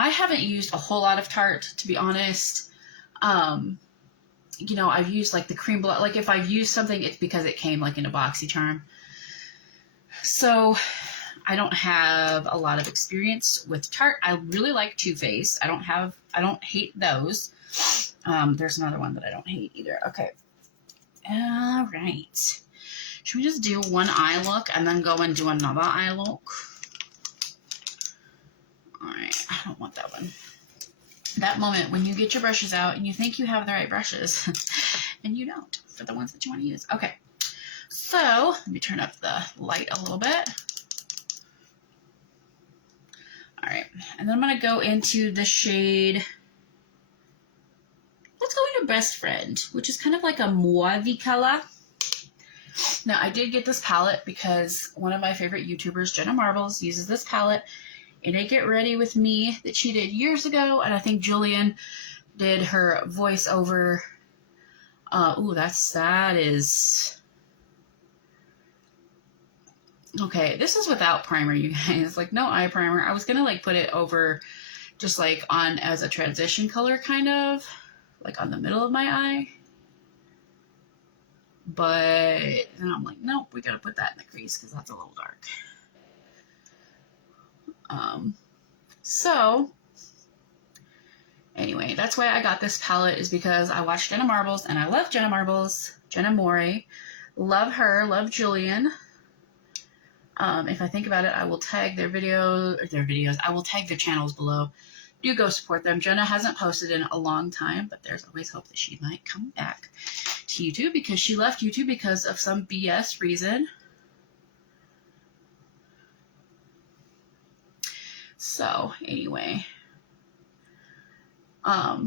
I haven't used a whole lot of Tarte, to be honest. You know, I've used like the cream blush. Like if I've used something, it's because it came like in a BoxyCharm. So I don't have a lot of experience with Tarte. I really like Too Faced. I don't hate those. There's another one that I don't hate either. Okay. All right. Should we just do one eye look and then go and do another eye look? All right. I don't want that one. That moment when you get your brushes out and you think you have the right brushes and you don't for the ones that you want to use. Okay. So let me turn up the light a little bit. All right. And then I'm going to go into the shade. Let's go into Best Friend, which is kind of like a mauve color. Now, I did get this palette because one of my favorite YouTubers, Jenna Marbles, uses this palette in a Get Ready With Me that she did years ago, and I think Julian did her voiceover. Ooh, that is... Okay, this is without primer, you guys. Like, no eye primer. I was gonna, like, put it over just, like, on as a transition color, kind of. Like, on the middle of my eye. But then I'm like, nope, we gotta put that in the crease because that's a little dark. So anyway, that's why I got this palette, is because I watched Jenna Marbles and I love Jenna Marbles, Jenna Morey, love her, love Julian. If I think about it, I will tag their videos. I will tag their channels below. Do go support them. Jenna hasn't posted in a long time, but there's always hope that she might come back to YouTube, because she left YouTube because of some BS reason. So anyway, I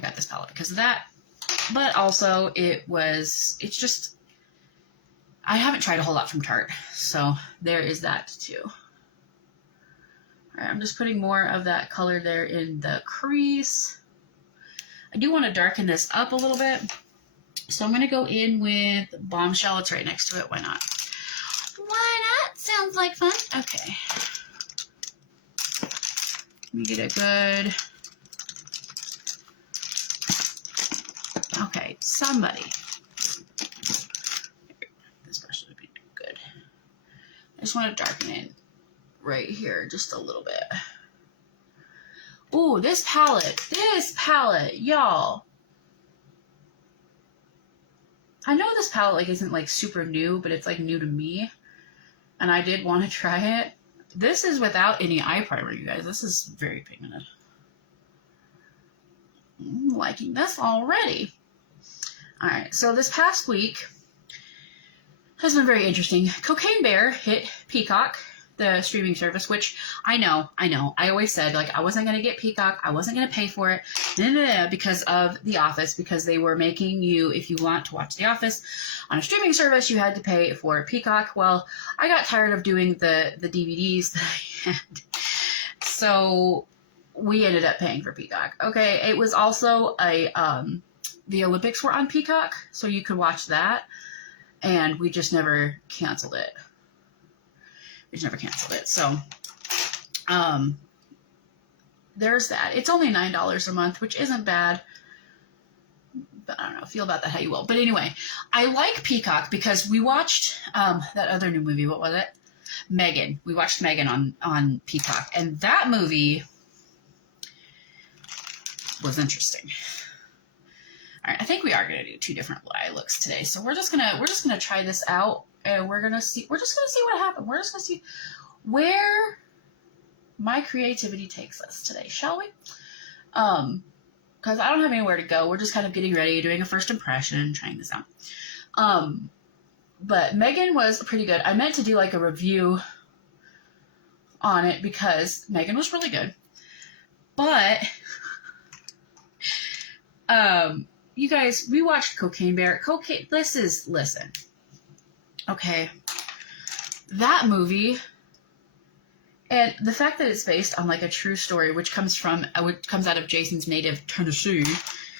got this palette because of that, but also it's just, I haven't tried a whole lot from Tarte, so there is that too. All right, I'm just putting more of that color there in the crease. I do want to darken this up a little bit, so I'm going to go in with Bombshell. It's right next to it. Why not? Why not? Sounds like fun. Okay. Let me get it good. Okay, somebody. This brush would be good. I just want to darken it right here just a little bit. Ooh, this palette, y'all. I know this palette like isn't like super new, but it's like new to me, and I did want to try it. This is without any eye primer, you guys. This is very pigmented. I'm liking this already. All right, so this past week has been very interesting. Cocaine Bear hit Peacock, the streaming service, which I know. I always said, like, I wasn't going to get Peacock. I wasn't going to pay for it. Because of The Office, because they were making you, if you want to watch The Office on a streaming service, you had to pay for Peacock. Well, I got tired of doing the DVDs that I had. So we ended up paying for Peacock. Okay, it was also the Olympics were on Peacock, so you could watch that. And we just never canceled it. So, there's that. It's only $9 a month, which isn't bad. But I don't know, feel about that how you will. But anyway, I like Peacock because we watched that other new movie. What was it? Megan. We watched Megan on Peacock. And that movie was interesting. All right, I think we are gonna do 2 different eye looks today. So we're just gonna try this out, and we're just gonna see what happens. We're just gonna see where my creativity takes us today, shall we? Because I don't have anywhere to go. We're just kind of getting ready, doing a first impression, trying this out. But Megan was pretty good. I meant to do like a review on it because Megan was really good. But you guys, we watched Cocaine Bear. Listen. Okay. That movie, and the fact that it's based on like a true story, which comes out of Jason's native Tennessee,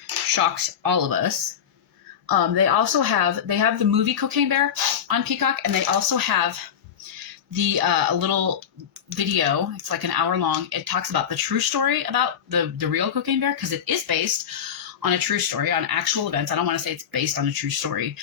shocked all of us. They have the movie Cocaine Bear on Peacock, and they also have a little video. It's like an hour long. It talks about the true story about the real Cocaine Bear, because it is based on a true story, on actual events. I don't want to say it's based on a true story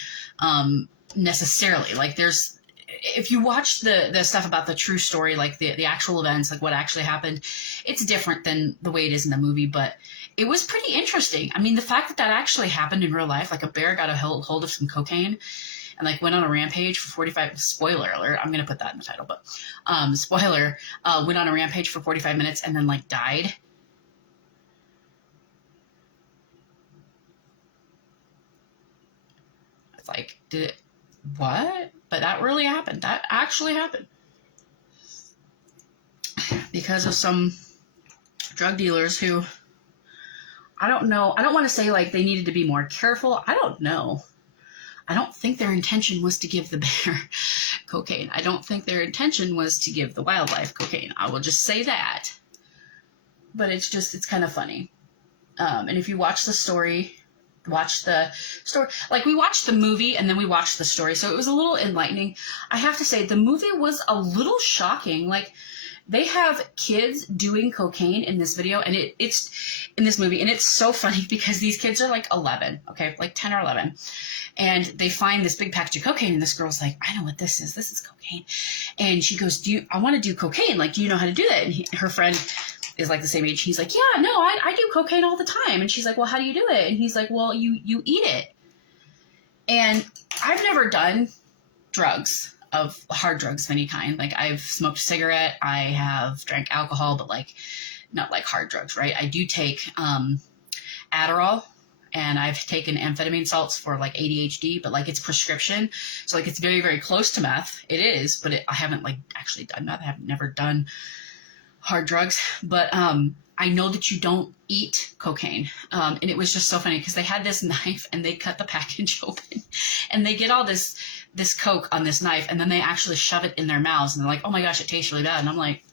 necessarily. Like there's, if you watch the stuff about the true story, like the actual events, like what actually happened, it's different than the way it is in the movie, but it was pretty interesting. I mean, the fact that that actually happened in real life, like a bear got a hold of some cocaine and like went on a rampage for 45, spoiler alert, I'm going to put that in the title, but spoiler, went on a rampage for 45 minutes and then like died. It's like, did it, what? But that really happened. That actually happened. Because of some drug dealers who, I don't know, I don't want to say like they needed to be more careful. I don't know. I don't think their intention was to give the bear cocaine. I don't think their intention was to give the wildlife cocaine. I will just say that. But it's just, it's kind of funny. And if you watch the story, like we watched the movie and then we watched the story. So it was a little enlightening. I have to say the movie was a little shocking. Like they have kids doing cocaine in this video, and it's in this movie. And it's so funny because these kids are like 11, okay, like 10 or 11. And they find this big package of cocaine, and this girl's like, I know what this is. This is cocaine. And she goes, I want to do cocaine. Like, do you know how to do that? And her friend is like the same age. He's like, yeah, no, I do cocaine all the time. And she's like, well, how do you do it? And he's like, well, you eat it. And I've never done drugs, of hard drugs of any kind. Like I've smoked a cigarette, I have drank alcohol, but like not like hard drugs, right? I do take Adderall, and I've taken amphetamine salts for like ADHD, but like it's prescription. So like it's very, very close to meth. It is, but I haven't like actually done meth. I have never done hard drugs, but I know that you don't eat cocaine. And it was just so funny because they had this knife and they cut the package open and they get all this coke on this knife, and then they actually shove it in their mouths, and they're like, oh my gosh, it tastes really bad. And I'm like,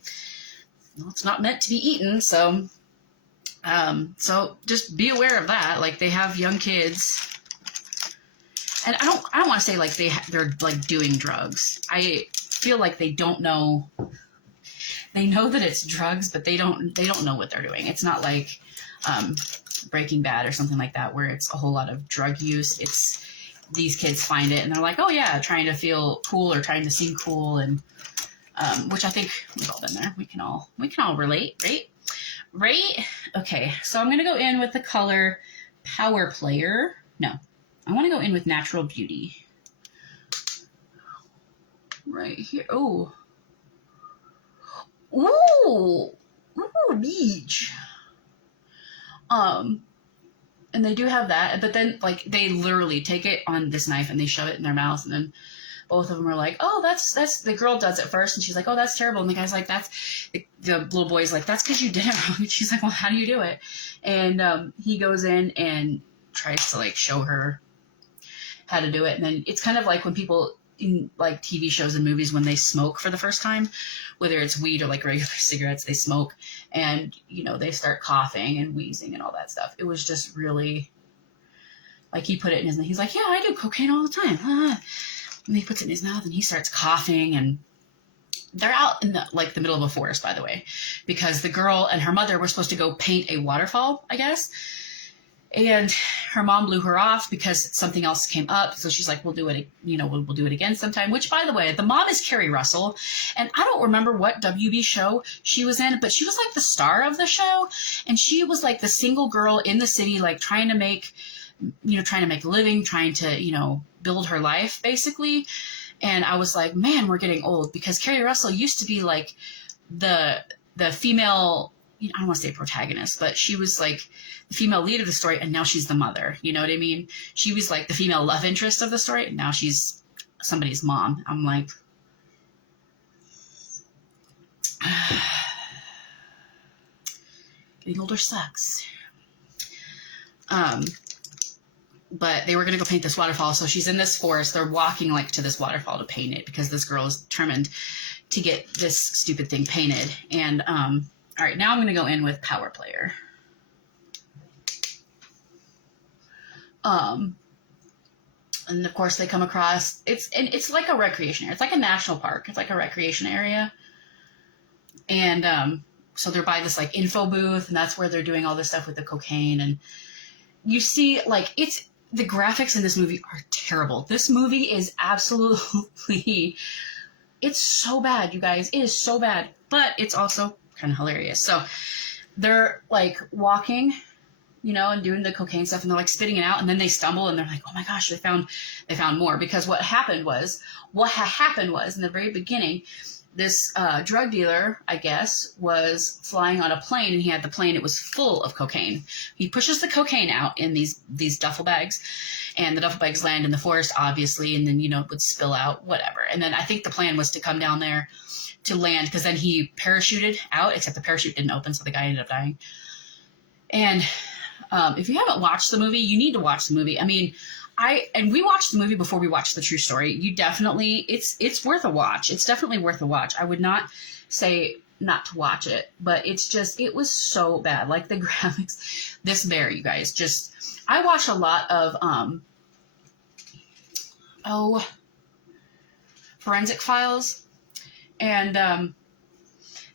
well, it's not meant to be eaten. So just be aware of that. Like they have young kids, and I don't want to say like they're like doing drugs. I feel like they don't know. They know that it's drugs, but they don't know what they're doing. It's not like Breaking Bad or something like that, where it's a whole lot of drug use. It's these kids find it and they're like, oh yeah, trying to feel cool or trying to seem cool, and which I think we've all been there. We can all relate, right? Okay, so I'm gonna go in with the color Power Player. No, I want to go in with Natural Beauty. Right here. Oh. Ooh, beach. And they do have that, but then like they literally take it on this knife and they shove it in their mouth, and then both of them are like, oh, that's the girl does it first, and she's like, oh, that's terrible, and the guy's like, the little boy's like, that's because you did it wrong, and she's like, well, how do you do it? And he goes in and tries to like show her how to do it, and then it's kind of like when people in like TV shows and movies, when they smoke for the first time, whether it's weed or like regular cigarettes, they smoke and, you know, they start coughing and wheezing and all that stuff. It was just really like, he put it in his mouth. He's like, yeah, I do cocaine all the time. And he puts it in his mouth and he starts coughing, and they're out in the middle of a forest, by the way, because the girl and her mother were supposed to go paint a waterfall, I guess. And her mom blew her off because something else came up. So she's like, we'll do it, you know, we'll do it again sometime, which, by the way, the mom is Carrie Russell. And I don't remember what WB show she was in, but she was like the star of the show. And she was like the single girl in the city, like trying to make a living, trying to, you know, build her life basically. And I was like, man, we're getting old, because Carrie Russell used to be like the female, I don't want to say protagonist, but she was like the female lead of the story, and now she's the mother. You know what I mean? She was like the female love interest of the story, and now she's somebody's mom. I'm like, getting older sucks. But they were going to go paint this waterfall. So she's in this forest. They're walking like to this waterfall to paint it, because this girl is determined to get this stupid thing painted. And, all right, now I'm going to go in with Power Player. And of course they come across, it's like a recreation area. It's like a national park. It's like a recreation area. And so they're by this like info booth, and that's where they're doing all this stuff with the cocaine. And you see, like, the graphics in this movie are terrible. This movie is absolutely, it's so bad, you guys. It is so bad, but it's also kind of hilarious. So they're like walking, and doing the cocaine stuff, and they're like spitting it out, and then they stumble, and they're like, oh my gosh, they found more. Because what happened was in the very beginning, this drug dealer, I guess, was flying on a plane, and he had the plane, it was full of cocaine. He pushes the cocaine out in these duffel bags, and the duffel bags land in the forest, obviously, and then, it would spill out, whatever. And then I think the plan was to come down there to land, because then he parachuted out, except the parachute didn't open, so the guy ended up dying. And if you haven't watched the movie, you need to watch the movie. I mean, we watched the movie before we watched the true story. You definitely, it's worth a watch. It's definitely worth a watch. I would not say not to watch it, but it was so bad. Like the graphics, this bear, you guys, I watch a lot of, Forensic Files, and,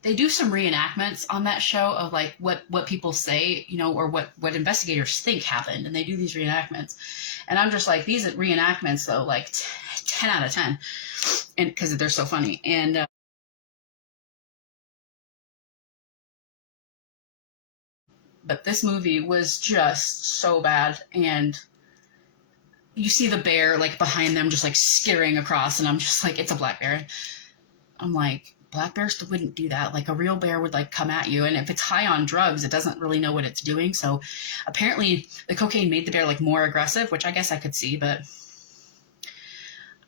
they do some reenactments on that show of like what people say, or what investigators think happened. And they do these reenactments. And I'm just like, these reenactments though, like 10 out of 10. And because they're so funny. And, but this movie was just so bad. And you see the bear like behind them, just like skittering across. And I'm just like, it's a black bear. I'm like, black bears wouldn't do that. Like a real bear would like come at you. And if it's high on drugs, it doesn't really know what it's doing. So apparently the cocaine made the bear like more aggressive, which I guess I could see, but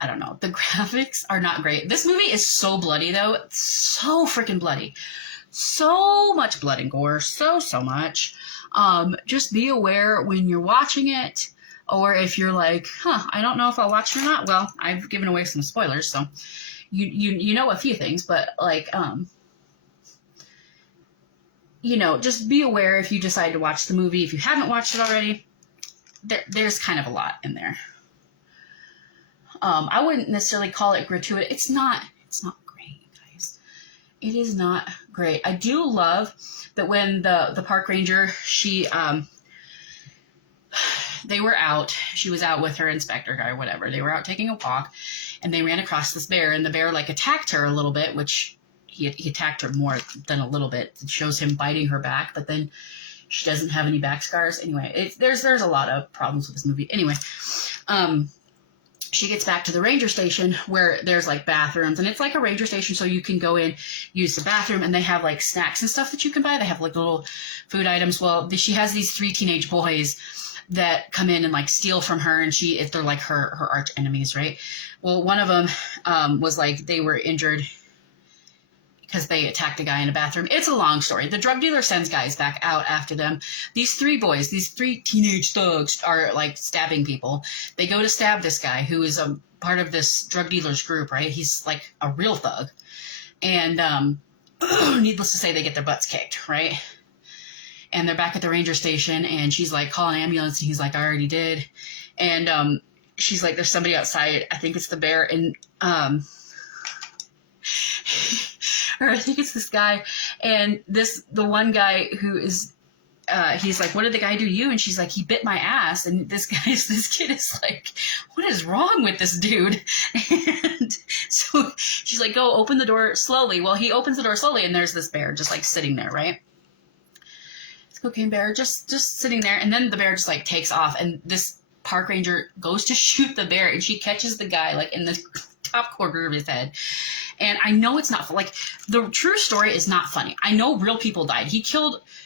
I don't know. The graphics are not great. This movie is so bloody though. It's so freaking bloody. So much blood and gore. So much. Just be aware when you're watching it, or if you're like, I don't know if I'll watch it or not. Well, I've given away some spoilers, so you know a few things, but like, just be aware if you decide to watch the movie. If you haven't watched it already, there's kind of a lot in there. I wouldn't necessarily call it gratuitous. It's not great, guys. It is not great. I do love that when the park ranger, they were out. She was out with her inspector guy or whatever. They were out taking a walk, and they ran across this bear, and the bear like attacked her a little bit, which he attacked her more than a little bit. It shows him biting her back, but then she doesn't have any back scars. Anyway, there's a lot of problems with this movie. Anyway, she gets back to the ranger station where there's like bathrooms, and it's like a ranger station, so you can go in, use the bathroom, and they have like snacks and stuff that you can buy. They have like little food items. Well, she has these 3 teenage boys that come in and like steal from her, and they're like her arch enemies, right? Well, one of them was like, they were injured because they attacked a guy in a bathroom. It's a long story. The drug dealer sends guys back out after them. These 3 boys, these 3 teenage thugs are like stabbing people. They go to stab this guy who is a part of this drug dealer's group, right? He's like a real thug. And needless to say, they get their butts kicked, right? And they're back at the ranger station, and she's like, call an ambulance. And he's like, I already did. And she's like, there's somebody outside. I think it's the bear. And or I think it's this guy. And the one guy who is, he's like, what did the guy do to you? And she's like, he bit my ass. And this kid is like, what is wrong with this dude? And so she's like, go open the door slowly. Well, he opens the door slowly, and there's this bear just like sitting there, right? Cocaine bear just sitting there, and then the bear just like takes off, and this park ranger goes to shoot the bear, and she catches the guy like in the top corner of his head. And I know it's not like, the true story is not funny. I know real people died.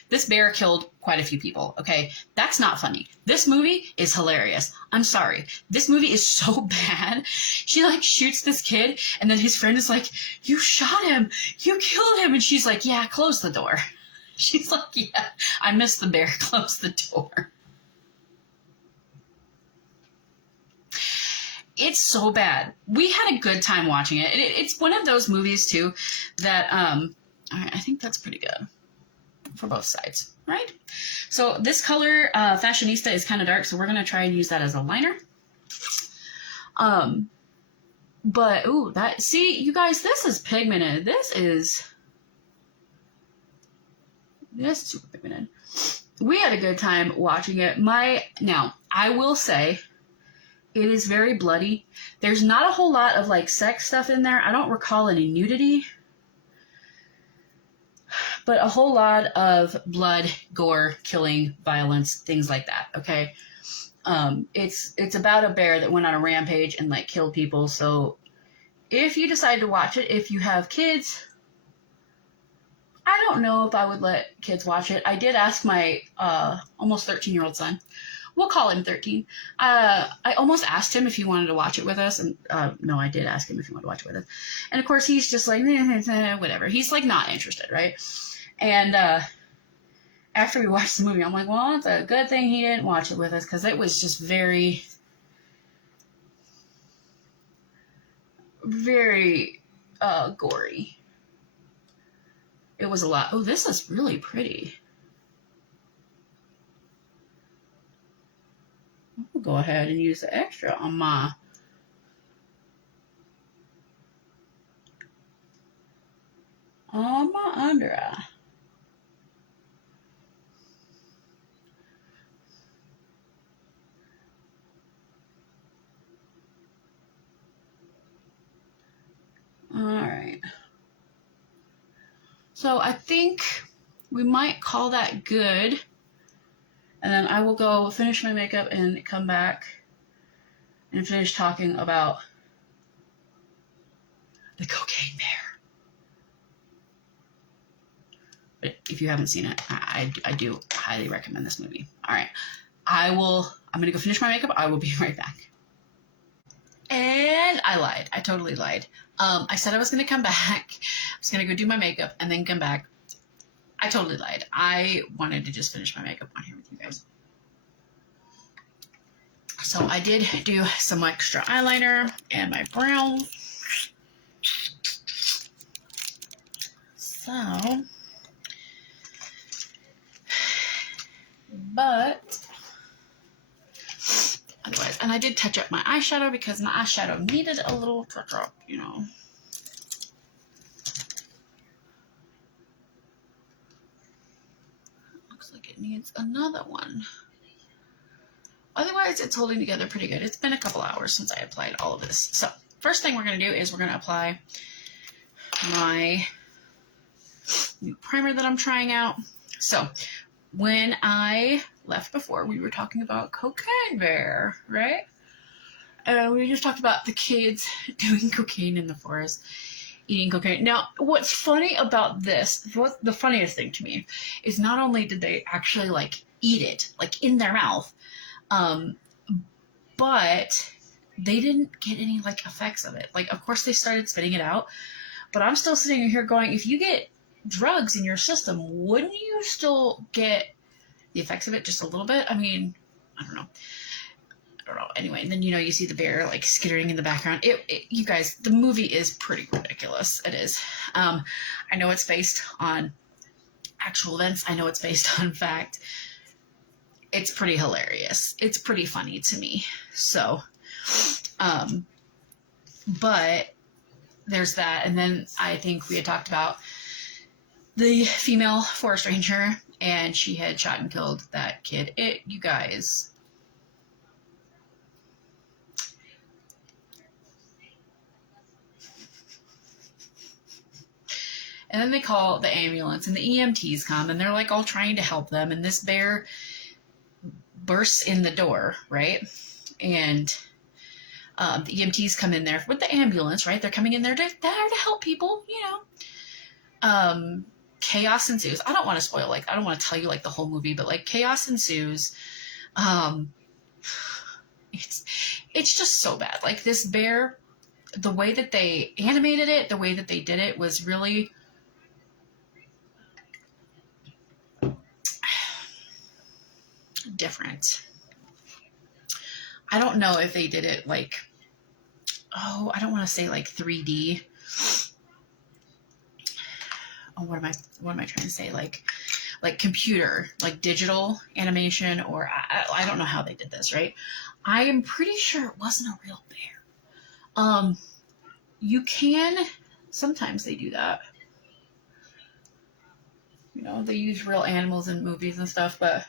This bear killed quite a few people. Okay, that's not funny. This movie is hilarious. I'm sorry. This movie is so bad. She like shoots this kid, and then his friend is like, you shot him, you killed him, and she's like, yeah, close the door. She's like, yeah, I missed the bear. Close the door. It's so bad. We had a good time watching it. It's one of those movies, too, that I think that's pretty good for both sides, right? So this color, Fashionista, is kind of dark, so we're going to try and use that as a liner. But, ooh, see, you guys, this is pigmented. This is super pigmented. We had a good time watching it. Now, I will say, it is very bloody. There's not a whole lot of, like, sex stuff in there. I don't recall any nudity. But a whole lot of blood, gore, killing, violence, things like that, okay? It's about a bear that went on a rampage and, like, killed people. So if you decide to watch it, if you have kids, I don't know if I would let kids watch it. I did ask my almost 13-year-old son. We'll call him 13. I almost asked him if he wanted to watch it with us. And no, I did ask him if he wanted to watch it with us. And, of course, he's just like, whatever. He's, like, not interested, right? And after we watched the movie, I'm like, well, it's a good thing he didn't watch it with us, because it was just very, very gory. It was a lot. Oh, this is really pretty. I'll go ahead and use the extra on my under eye. All right. So I think we might call that good. And then I will go finish my makeup and come back and finish talking about the Cocaine Bear. But if you haven't seen it, I do highly recommend this movie. All right. I'm going to go finish my makeup. I will be right back. And I lied. I totally lied. I said I was going to come back. I was going to go do my makeup and then come back. I totally lied. I wanted to just finish my makeup on here with you guys. So I did do some extra eyeliner and my brows. So, but otherwise, and I did touch up my eyeshadow because my eyeshadow needed a little touch up, you know. Looks like it needs another one. Otherwise, it's holding together pretty good. It's been a couple hours since I applied all of this. So, first thing we're going to do is we're going to apply my new primer that I'm trying out. So, when I left before, we were talking about Cocaine Bear, right? And we just talked about the kids doing cocaine in the forest, eating cocaine. Now, what's funny about this, the funniest thing to me, is not only did they actually, like, eat it, like, in their mouth, but they didn't get any, like, effects of it. Like, of course they started spitting it out, but I'm still sitting here going, if you get drugs in your system, wouldn't you still get the effects of it just a little bit? I mean, I don't know. Anyway, and then, you know, you see the bear, like, skittering in the background. You guys, the movie is pretty ridiculous. It is. I know it's based on actual events. I know it's based on fact. It's pretty hilarious. It's pretty funny to me. So, but there's that. And then I think we had talked about the female forest ranger, and she had shot and killed that kid. You guys. And then they call the ambulance, and the EMTs come, and they're, like, all trying to help them. And this bear bursts in the door, right? And the EMTs come in there with the ambulance, right? They're coming in there to help people, you know. Chaos ensues. I don't want to spoil, like, I don't want to tell you, like, the whole movie, but, like, chaos ensues. It's just so bad. Like, this bear, the way that they animated it, the way that they did it was really different. I don't know if they did it like, I don't want to say like 3D. What am I trying to say? Like computer, like digital animation, or I don't know how they did this, right? I am pretty sure it wasn't a real bear. You can, sometimes they do that. You know, they use real animals in movies and stuff, but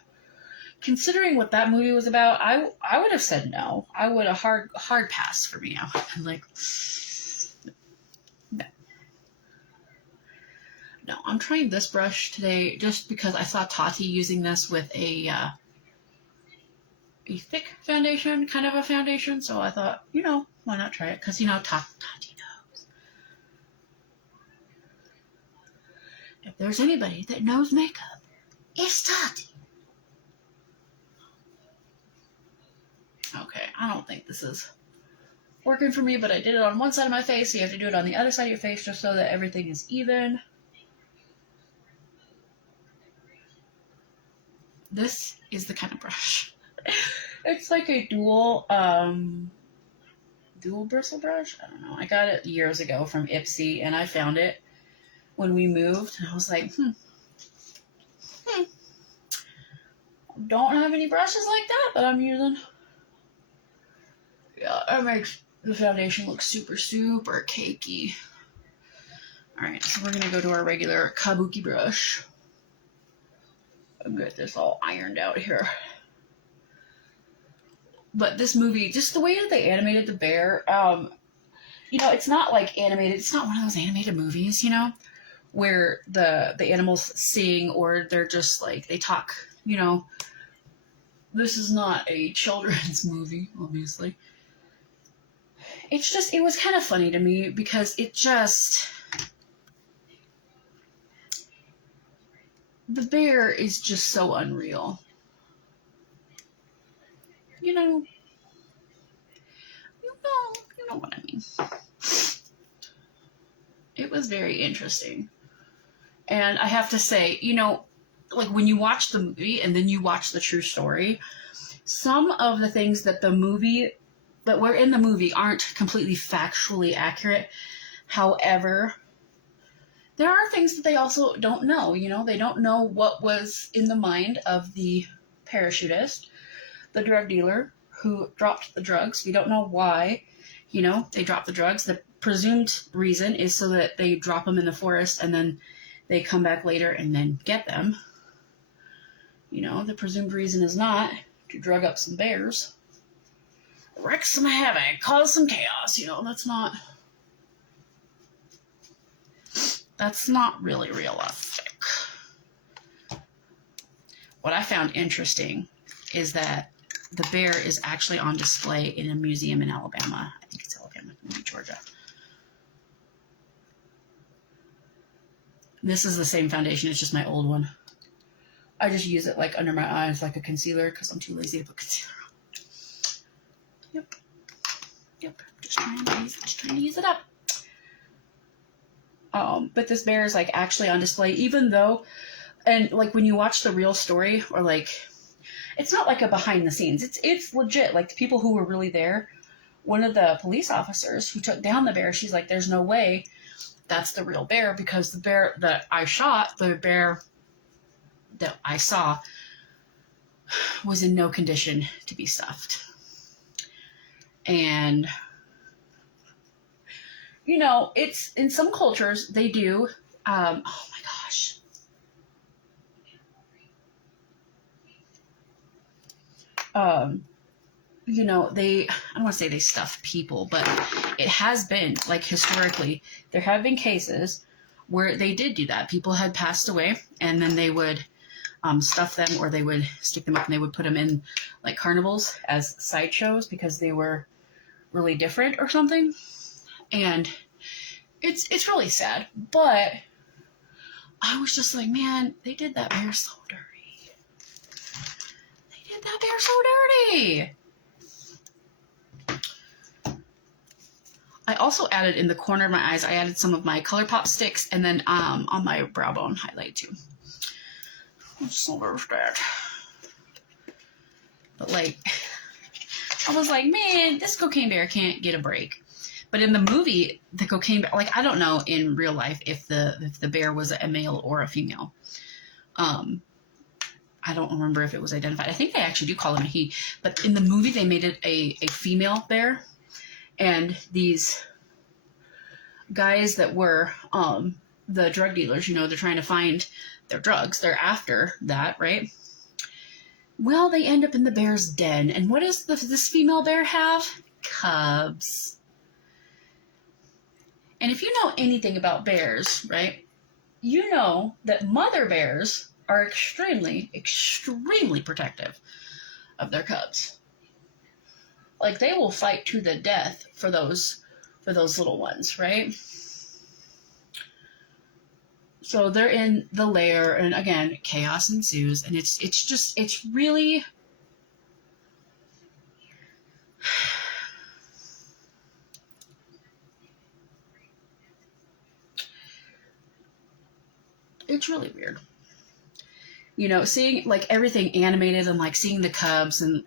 considering what that movie was about, I would have said no. I would have hard pass for me. I'm like, no. No, I'm trying this brush today just because I saw Tarte using this with a thick foundation, kind of a foundation. So I thought, you know, why not try it? Because, you know, Tarte knows. If there's anybody that knows makeup, it's Tarte. Okay, I don't think this is working for me, but I did it on one side of my face, so you have to do it on the other side of your face just so that everything is even. This is the kind of brush. It's like a dual bristle brush. I don't know. I got it years ago from Ipsy, and I found it when we moved, and I was like, don't have any brushes like that I'm using. Yeah, it makes the foundation look super, super cakey. Alright, so we're going to go to our regular kabuki brush. I'll get this all ironed out here. But this movie, just the way that they animated the bear, you know, it's not like animated, it's not one of those animated movies, you know, where the animals sing or they're just like, they talk, you know. This is not a children's movie, obviously. It's just, it was kind of funny to me because it just, the bear is just so unreal. You know what I mean. It was very interesting. And I have to say, you know, like when you watch the movie and then you watch the true story, some of the things that were in the movie aren't completely factually accurate. However, there are things that they also don't know. You know, they don't know what was in the mind of the parachutist, the drug dealer who dropped the drugs. We don't know why, you know, they dropped the drugs. The presumed reason is so that they drop them in the forest and then they come back later and then get them. You know, the presumed reason is not to drug up some bears, wreak some havoc, cause some chaos. You know, that's not really realistic. What I found interesting is that the bear is actually on display in a museum in Alabama. I think it's Alabama, maybe Georgia. This is the same foundation, it's just my old one. I just use it like under my eyes like a concealer because I'm too lazy to put concealer on. Yep. Just trying to use it up. But this bear is like actually on display, even though, and like when you watch the real story, or like, it's not like a behind the scenes. It's legit. Like the people who were really there, one of the police officers who took down the bear, she's like, there's no way that's the real bear because the bear that I shot, the bear that I saw, was in no condition to be stuffed. And, you know, it's in some cultures they do. Oh my gosh. You know, I don't want to say they stuff people, but it has been, like, historically, there have been cases where they did do that. People had passed away, and then they would stuff them, or they would stick them up and they would put them in, like, carnivals as sideshows because they were really different or something. And it's really sad, but I was just like, man, they did that bear so dirty. That bear so dirty. I also added in the corner of my eyes, I added some of my ColourPop sticks, and then on my brow bone highlight too. So there's that. But like, I was like, man, this cocaine bear can't get a break. But in the movie, the cocaine bear, like, I don't know in real life if the bear was a male or a female. I don't remember if it was identified. I think they actually do call him a he. But in the movie, they made it a female bear. And these guys that were the drug dealers, they're trying to find their drugs. They're after that, right? Well, they end up in the bear's den. And what does this female bear have? Cubs. And if you know anything about bears, right, you know that mother bears are extremely, extremely protective of their cubs. Like, they will fight to the death for those little ones, right? So they're in the lair, and again, chaos ensues, and it's really it's really weird. Seeing like everything animated and like seeing the cubs, and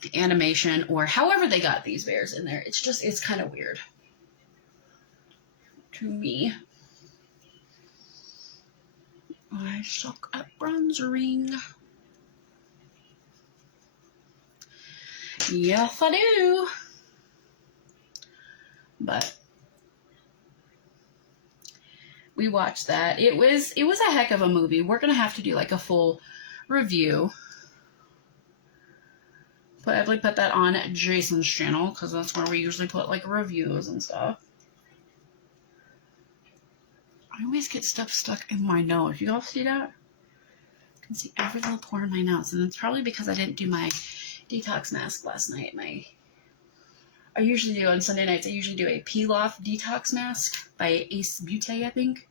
the animation, or however they got these bears in there, it's kind of weird to me. I suck at bronzering. Yes, I do. But we watched that. It was a heck of a movie. We're gonna have to do like a full review. Probably put that on Jason's channel, because that's where we usually put like reviews and stuff. I always get stuff stuck in my nose. You all see that? I can see every little pore in my nose. And it's probably because I didn't do my detox mask last night. I usually do on Sunday nights, I usually do a peel-off detox mask by Ace Beauty, I think.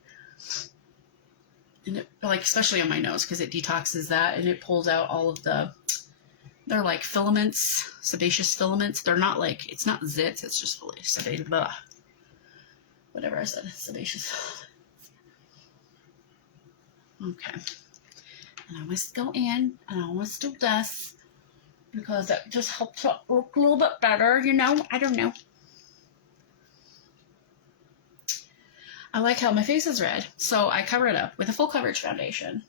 And it, like, especially on my nose, because it detoxes that, and it pulls out all of they're like filaments, sebaceous filaments. They're not like, it's not zits, it's just sebaceous, blah. Whatever I said, sebaceous. Okay. And I always go in, and I always do this, because that just helps it look a little bit better, I don't know. I like how my face is red, so I cover it up with a full coverage foundation.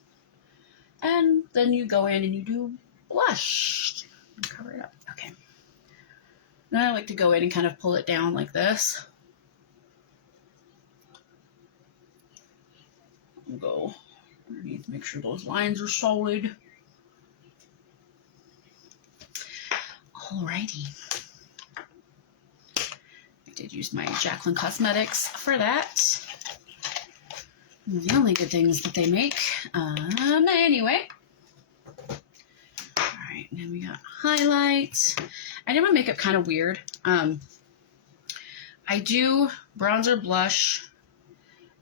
And then you go in and you do blush. And cover it up. Okay. Then I like to go in and kind of pull it down like this. And go underneath, make sure those lines are solid. Alrighty. I did use my Jacqueline Cosmetics for that. The only good things that they make. Anyway. Alright, and then we got highlights. I did my makeup kind of weird. I do bronzer, blush,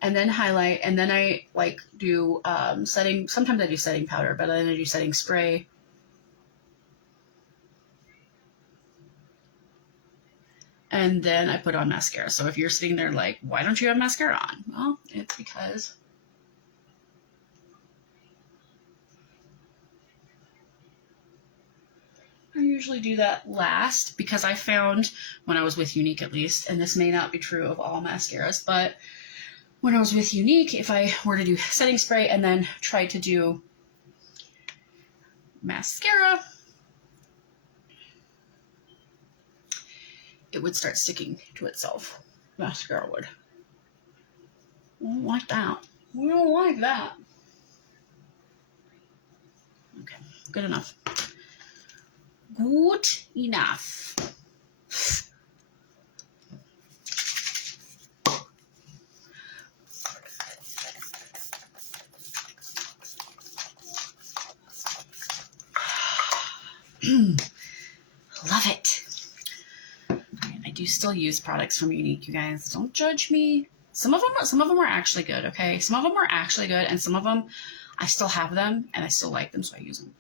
and then highlight, and then I like do setting. Sometimes I do setting powder, but then I do setting spray. And then I put on mascara. So if you're sitting there like, why don't you have mascara on? Well, it's because I usually do that last, because I found when I was with Unique, at least, and this may not be true of all mascaras, but when I was with Unique, if I were to do setting spray and then try to do mascara, it would start sticking to itself. Mascara would. We don't like that. We don't like that. Okay, good enough. Good enough. Love it. I do still use products from Unique, you guys. Don't judge me. Some of them are actually good, okay? Some of them are actually good, and some of them, I still have them, and I still like them, so I use them.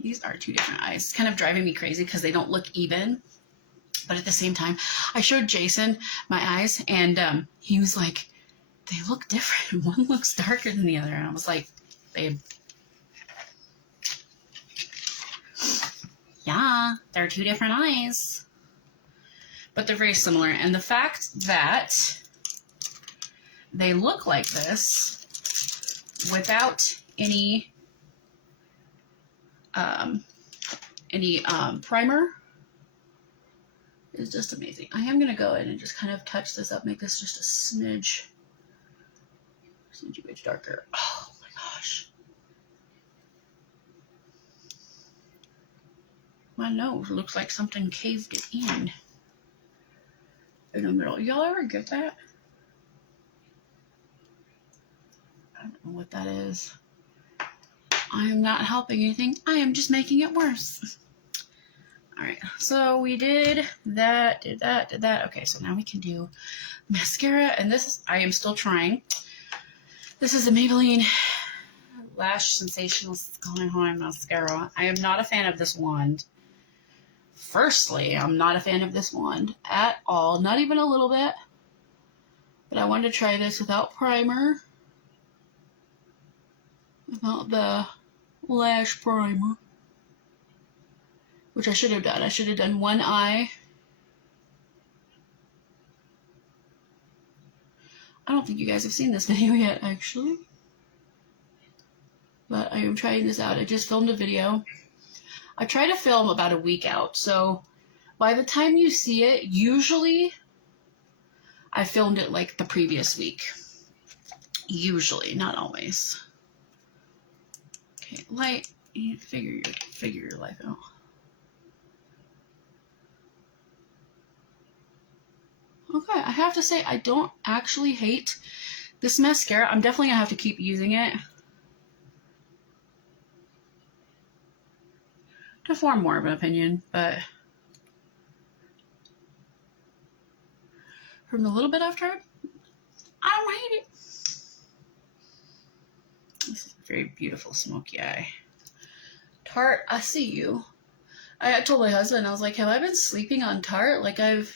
These are two different eyes. It's kind of driving me crazy because they don't look even. But at the same time, I showed Jason my eyes, and he was like, they look different. One looks darker than the other. And I was like, babe. Yeah, they're two different eyes. but they're very similar. And the fact that they look like this without any primer is just amazing. I am going to go in and just kind of touch this up, make this just a smidge darker. Oh my gosh. My nose looks like something caved it in the middle. Y'all ever get that? I don't know what that is. I am not helping anything. I am just making it worse. Alright, so we did that, did that. Okay, so now we can do mascara. And this is, I am still trying. This is the Maybelline Lash Sensational Sky High Mascara. I am not a fan of this wand. Firstly, I'm not a fan of this wand at all. Not even a little bit. But I wanted to try this without primer. Without the lash primer. Which I should have done. I should have done one eye. I don't think you guys have seen this video yet, actually. But I am trying this out. I just filmed a video. I try to film about a week out. So by the time you see it, usually I filmed it like the previous week. Usually, not always. Okay, light. Figure your life out. Okay, I have to say I don't actually hate this mascara. I'm definitely going to have to keep using it to form more of an opinion, but from the little bit I've tried, I don't hate it. This is a very beautiful smoky eye. Tarte, I see you. I told my husband, I was like, have I been sleeping on Tarte? Like, I've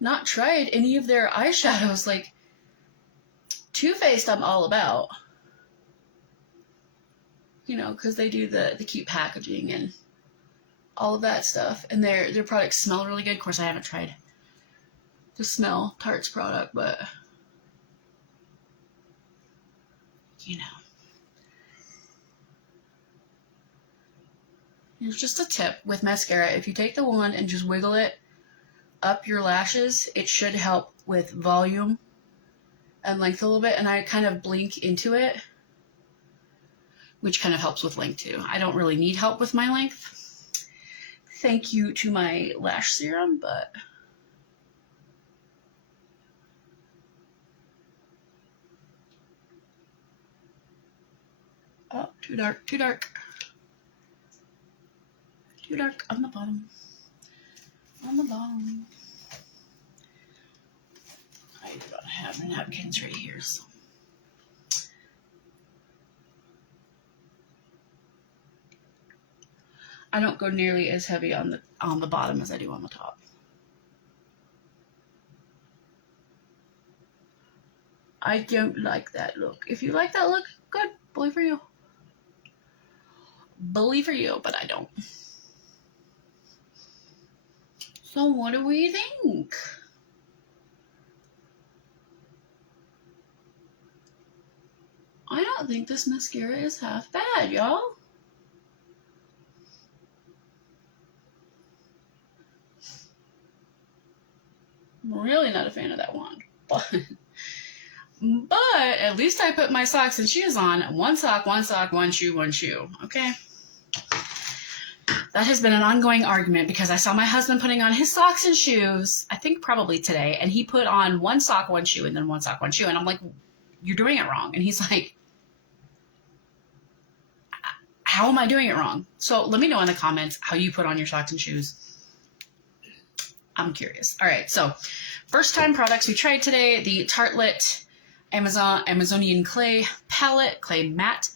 not tried any of their eyeshadows. Like, Too Faced I'm all about. You know, because they do the cute packaging and all of that stuff. And their products smell really good. Of course, I haven't tried to smell Tarte's product, but, you know. Here's just a tip with mascara. If you take the wand and just wiggle it up your lashes, it should help with volume and length a little bit. And I kind of blink into it, which kind of helps with length too. I don't really need help with my length. Thank you to my lash serum, but oh, too dark, too dark. Too dark on the bottom. On the bottom. I don't have napkins right here, so. I don't go nearly as heavy on the bottom as I do on the top. I don't like that look. If you like that look, good. Bully for you. Bully for you, but I don't. So what do we think? I don't think this mascara is half bad, y'all. I'm really not a fan of that wand. But at least I put my socks and shoes on. One sock, one shoe, one shoe. Okay? That has been an ongoing argument because I saw my husband putting on his socks and shoes, I think probably today, and he put on one sock, one shoe, and then one sock, one shoe. And I'm like, you're doing it wrong. And he's like, how am I doing it wrong? So let me know in the comments how you put on your socks and shoes. I'm curious. All right, so first time products we tried today, the Tartellete Amazonian Clay Palette, Clay Matte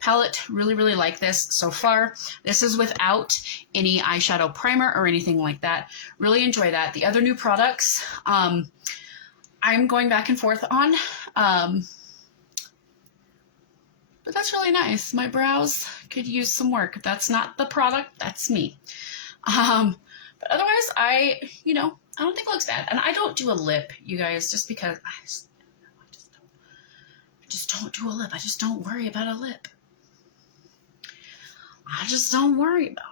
Palette. Really, really like this so far. This is without any eyeshadow primer or anything like that. Really enjoy that. The other new products, I'm going back and forth on, but that's really nice. My brows could use some work. That's not the product, that's me. But otherwise, I don't think it looks bad. And I don't do a lip, you guys, just because I just don't do a lip. I just don't worry about a lip. I just don't worry about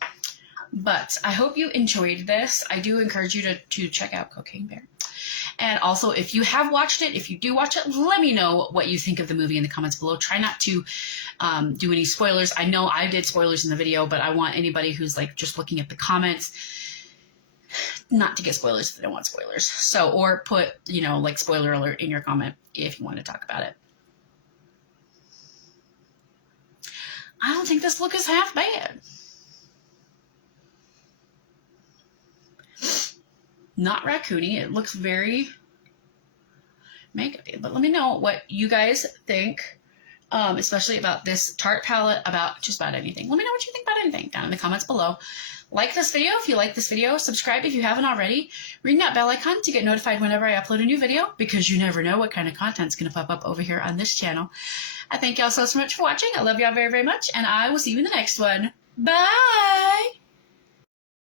it. But I hope you enjoyed this. I do encourage you to check out Cocaine Bear. And also, if you have watched it, if you do watch it, let me know what you think of the movie in the comments below. Try not to do any spoilers. I know I did spoilers in the video, but I want anybody who's like just looking at the comments not to get spoilers if they don't want spoilers. So, or put, you know, like spoiler alert in your comment if you want to talk about it. I don't think this look is half bad. Not raccoony. It looks very makeup-y. But let me know what you guys think, especially about this Tarte palette, about just about anything. Let me know what you think about anything down in the comments below. Like this video if you like this video. Subscribe if you haven't already. Ring that bell icon to get notified whenever I upload a new video, because you never know what kind of content's going to pop up over here on this channel. I thank y'all so much for watching. I love y'all very, very much, and I will see you in the next one. Bye!